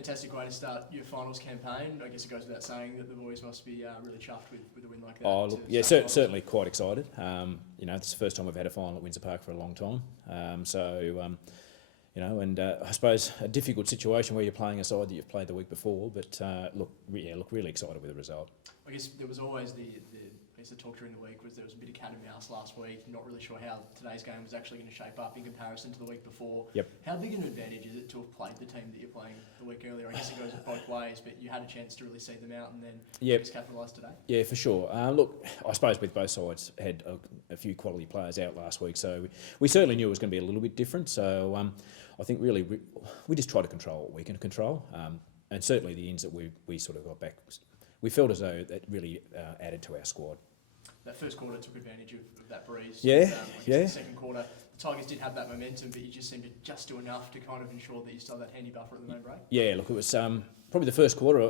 fantastic way to start your finals campaign. I guess it goes without saying that the boys must be really chuffed with a win like that. Oh, look, yeah, certainly quite excited. It's the first time we've had a final at Windsor Park for a long time. I suppose a difficult situation where you're playing a side that you've played the week before, but really excited with the result. I guess there was always the talk during the week was there was a bit of cat and mouse last week. Not really sure how today's game was actually going to shape up in comparison to the week before. Yep. How big an advantage is it to have played the team that you're playing the week earlier? I guess it goes both ways, but you had a chance to really see them out and then just capitalise today. Yeah, for sure. Look, I suppose with both sides had a few quality players out last week, so we certainly knew it was going to be a little bit different. So I think really we just try to control what we can control, and certainly the ins that we sort of got back, we felt as though that really added to our squad. That first quarter took advantage of that breeze. The second quarter, the Tigers did have that momentum, but you just seemed to just do enough to kind of ensure that you still had that handy buffer at the main break. Yeah, look, it was probably the first quarter.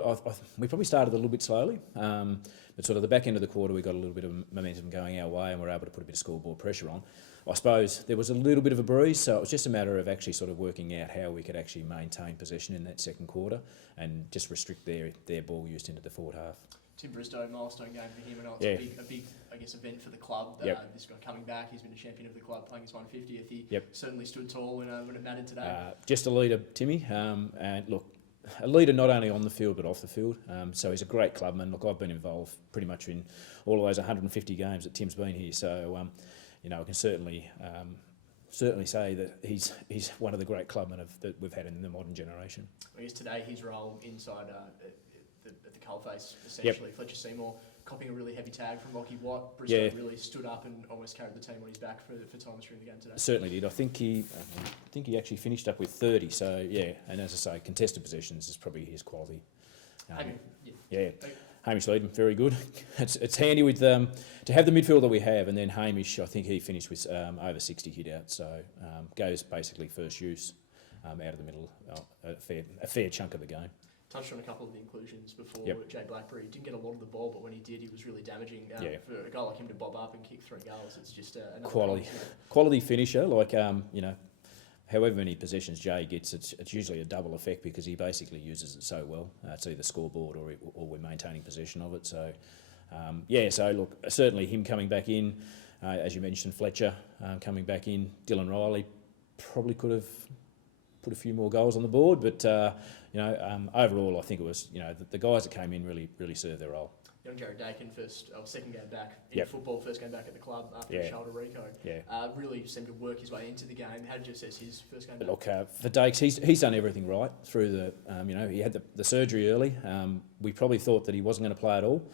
We probably started a little bit slowly, but sort of the back end of the quarter, we got a little bit of momentum going our way, and we were able to put a bit of scoreboard pressure on. I suppose there was a little bit of a breeze, so it was just a matter of actually sort of working out how we could actually maintain possession in that second quarter and just restrict their ball use into the forward half. Tim Bristow, milestone game for him, and it's a big, I guess, event for the club. This guy coming back, he's been a champion of the club, playing his 150th. He certainly stood tall when it mattered today. Just a leader, Timmy, and look, a leader not only on the field but off the field. So he's a great clubman. Look, I've been involved pretty much in all of those 150 games that Tim's been here. So I can certainly say that he's one of the great clubmen that we've had in the modern generation. I guess today his role inside at the coalface, essentially, Fletcher Seymour copying a really heavy tag from Lockie Watt. Bristow really stood up and almost carried the team on his back for times during the game today. Certainly did. I think he actually finished up with 30. So and as I say, contested possessions is probably his quality. Hamish Leedham, very good. It's handy with to have the midfield that we have, and then Hamish, I think he finished with over 60 hit out, so goes basically first use out of the middle, a fair chunk of the game. Touched on a couple of the inclusions before. Jay Blackberry didn't get a lot of the ball, but when he did, he was really damaging. For a guy like him to bob up and kick 3 goals, it's just quality finisher. Like however many possessions Jay gets, it's usually a double effect because he basically uses it so well. It's either scoreboard or we're maintaining possession of it. So so look, certainly him coming back in, as you mentioned, Fletcher coming back in, Dylan Riley probably could have put a few more goals on the board, but overall I think it was the guys that came in really served their role. Young Jared Dakin, second game back in football, first game back at the club after a shoulder reco. Really seemed to work his way into the game. How did you assess his first game back? Look, for Dakes, he's done everything right through the. He had the surgery early. We probably thought that he wasn't going to play at all.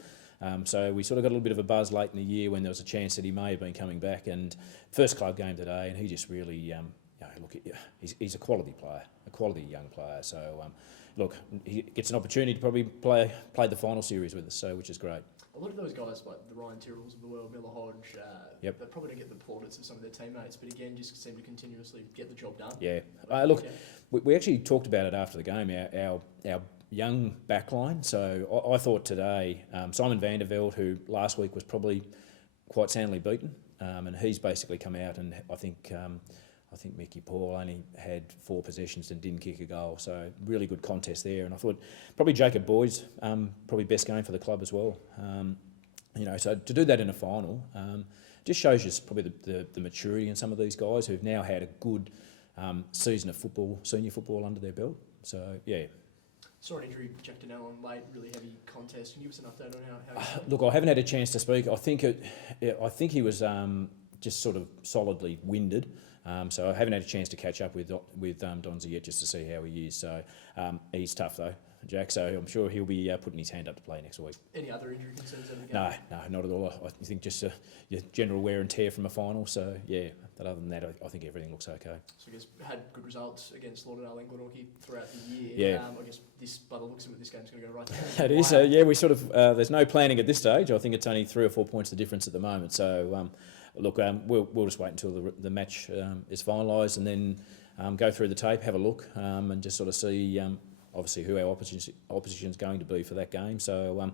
So we sort of got a little bit of a buzz late in the year when there was a chance that he may have been coming back. And first club game today, and he just really. He's a quality player, a quality young player. So, he gets an opportunity to probably play the final series with us, which is great. A lot of those guys, like the Ryan Tyrrells of the world, Miller Hodge, they probably don't get the plaudits of some of their teammates, but again, just seem to continuously get the job done. We actually talked about it after the game, our young backline. So I thought today, Simon van der Velde, who last week was probably quite soundly beaten, and he's basically come out, and I think Mickey Paul only had 4 possessions and didn't kick a goal, so really good contest there. And I thought probably Jacob Boyd's probably best game for the club as well. So to do that in a final just shows you probably the maturity in some of these guys who've now had a good season of football, senior football under their belt. So Saw an injury, Jack Donnell on late, really heavy contest. Can you give us an update on how look, I haven't had a chance to speak. I think he was just sort of solidly winded. So I haven't had a chance to catch up with Donzi yet just to see how he is. So he's tough though, Jack. So I'm sure he'll be putting his hand up to play next week. Any other injury concerns over the game? No, not at all. I think just your general wear and tear from a final. So but other than that, I think everything looks okay. So I guess had good results against Lauderdale and Glenorchy throughout the year. I guess by the looks of it, this game's going to go right there. It is. We sort of there's no planning at this stage. I think it's only 3 or 4 points the difference at the moment. So. Look, we'll just wait until the match is finalised and then go through the tape, have a look, and just sort of see obviously who our opposition is going to be for that game. So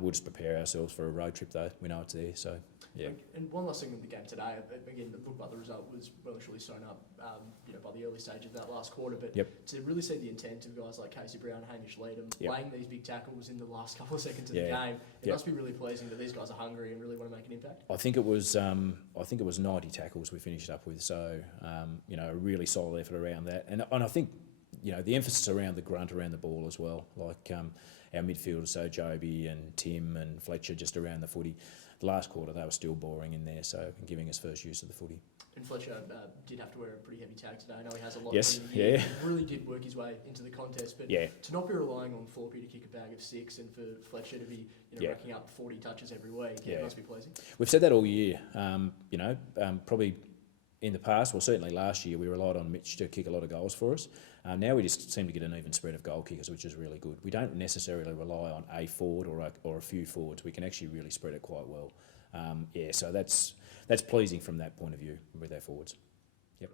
we'll just prepare ourselves for a road trip though. We know it's there. So Yeah. And one last thing with the game today, again, it looked like the result was well and truly sewn up, by the early stage of that last quarter. But to really see the intent of guys like Casey Brown, Hamish Leadham, playing these big tackles in the last couple of seconds of the game, it must be really pleasing that these guys are hungry and really want to make an impact. I think it was 90 tackles we finished up with, so a really solid effort around that, and I think the emphasis around the grunt around the ball as well, like our midfielders, so Joby and Tim and Fletcher, just around the footy. The last quarter they were still boring in there, so giving us first use of the footy. And Fletcher did have to wear a pretty heavy tag today. I know he has a lot. Yes, of He really did work his way into the contest, but to not be relying on Thorpe to kick a bag of 6 and for Fletcher to be racking up 40 touches every week, it must be pleasing. We've said that all year. Probably in the past, well certainly last year, we relied on Mitch to kick a lot of goals for us. Now we just seem to get an even spread of goal kickers, which is really good. We don't necessarily rely on a forward or a few forwards. We can actually really spread it quite well. So that's pleasing from that point of view with our forwards. Yep.